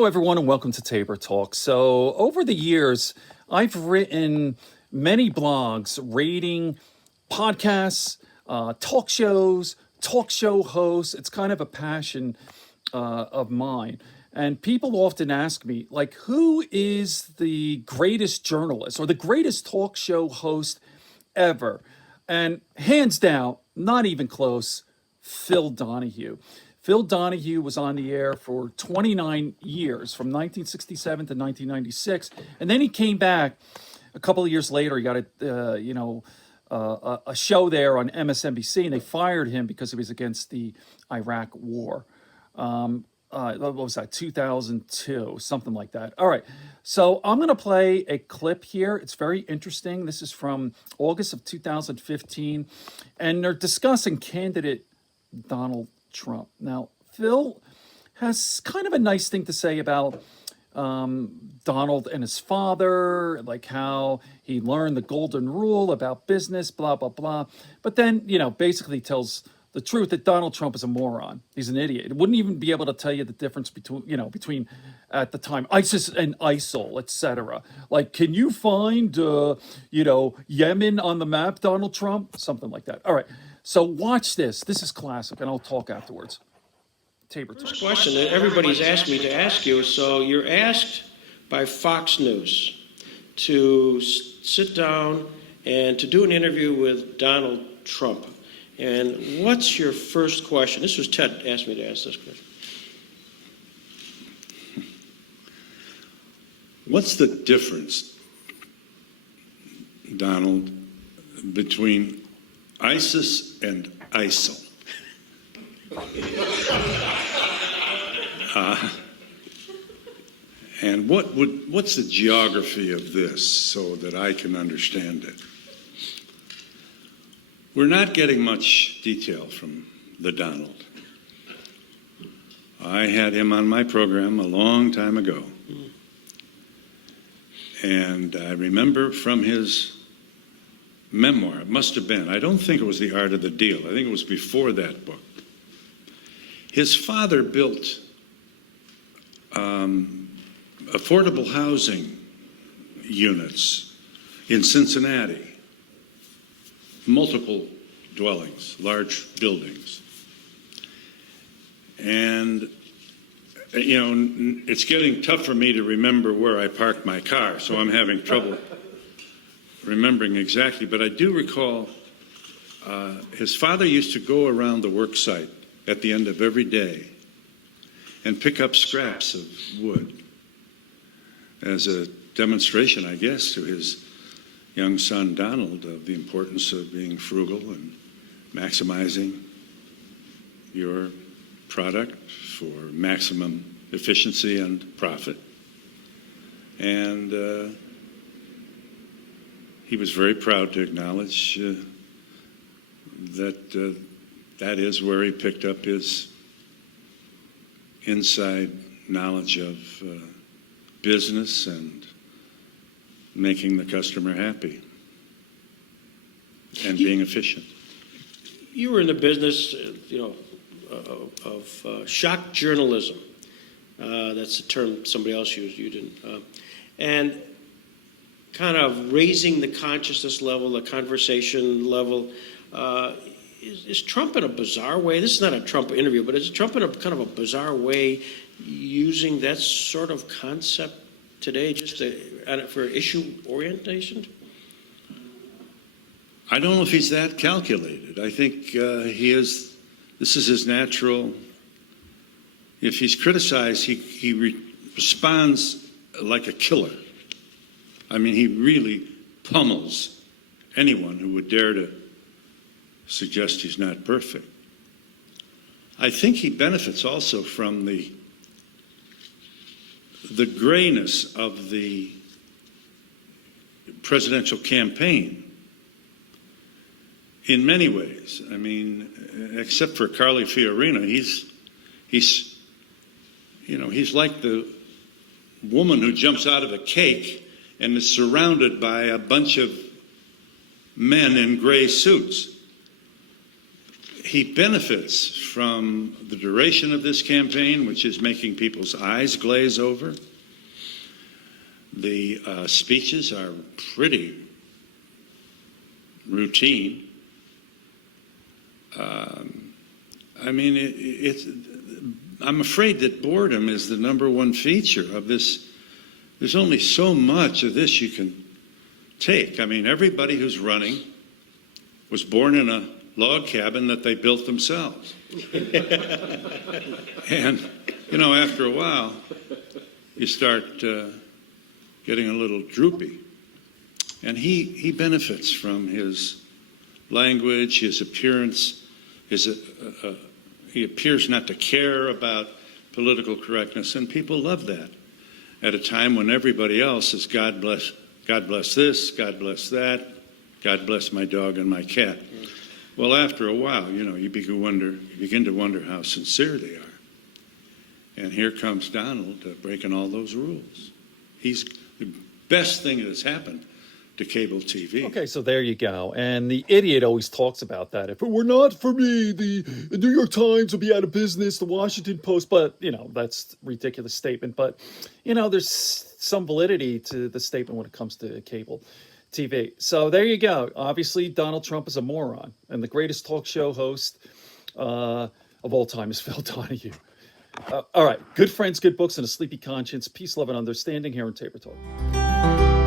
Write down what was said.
Hello, everyone, and welcome to Tabor Talk. So, over the years, I've written many blogs rating podcasts, talk shows, talk show hosts. It's kind of a passion of mine. And people often ask me, like, who is the greatest journalist or the greatest talk show host ever? And hands down, not even close, Phil Donahue. Phil Donahue was on the air for 29 years, from 1967 to 1996, and then he came back a couple of years later. He got a show there on MSNBC, and they fired him because he was against the Iraq War. What was that? 2002, something like that. All right, so I'm going to play a clip here. It's very interesting. This is from August of 2015, and they're discussing candidate Donald Trump. Now, Phil has kind of a nice thing to say about Donald and his father, like how he learned the golden rule about business, blah, blah, blah. But then, basically tells the truth that Donald Trump is a moron. He's an idiot. He wouldn't even be able to tell you the difference between at the time ISIS and ISIL, etc. Like, can you find Yemen on the map, Donald Trump? Something like that. All right. So watch this. This is classic, and I'll talk afterwards. Tabor Talk. First question that everybody's asked me to ask you. So you're asked by Fox News to sit down and to do an interview with Donald Trump. And what's your first question? This was Ted asked me to ask this question. What's the difference, Donald, between ISIS and ISIL? And what's the geography of this so that I can understand it? We're not getting much detail from the Donald. I had him on my program a long time ago. And I remember from his memoir, it must have been, I don't think it was The Art of the Deal. I think it was before that book. His father built affordable housing units in Cincinnati. Multiple dwellings, large buildings. And, it's getting tough for me to remember where I parked my car, so I'm having trouble remembering exactly. But I do recall his father used to go around the work site at the end of every day and pick up scraps of wood as a demonstration, I guess, to his young son, Donald, of the importance of being frugal and maximizing your product for maximum efficiency and profit. And he was very proud to acknowledge that that is where he picked up his inside knowledge of business and making the customer happy and being efficient. You were in the business, of shock journalism. That's a term somebody else used. You didn't. And kind of raising the consciousness level, the conversation level. Is Trump in a bizarre way? This is not a Trump interview, but is Trump in a kind of a bizarre way using that sort of concept today, just for issue orientation? I don't know if he's that calculated. I think he is. This is his natural. If he's criticized, he responds like a killer. I mean, he really pummels anyone who would dare to suggest he's not perfect. I think he benefits also from the grayness of the presidential campaign in many ways. I mean, except for Carly Fiorina, he's like the woman who jumps out of a cake and is surrounded by a bunch of men in gray suits. he benefits from the duration of this campaign, which is making people's eyes glaze over. The speeches are pretty routine. I mean, I'm afraid that boredom is the number one feature of this. There's only so much of this you can take. I mean, everybody who's running was born in a log cabin that they built themselves. And, you know, after a while, you start getting a little droopy. And he benefits from his language, his appearance. He appears not to care about political correctness, and people love that at a time when everybody else is God bless this, God bless that, God bless my dog and my cat. Well, after a while, you know, you begin to wonder how sincere they are. And here comes Donald breaking all those rules. He's the best thing that has happened to cable TV. Okay, so there you go. And the idiot always talks about that. If it were not for me, the New York Times would be out of business, the Washington Post. But, you know, that's a ridiculous statement. But, you know, there's some validity to the statement when it comes to cable TV. So there you go. Obviously, Donald Trump is a moron. And the greatest talk show host of all time is Phil Donahue. All right. Good friends, good books, and a sleepy conscience. Peace, love, and understanding here on Tabor Talk.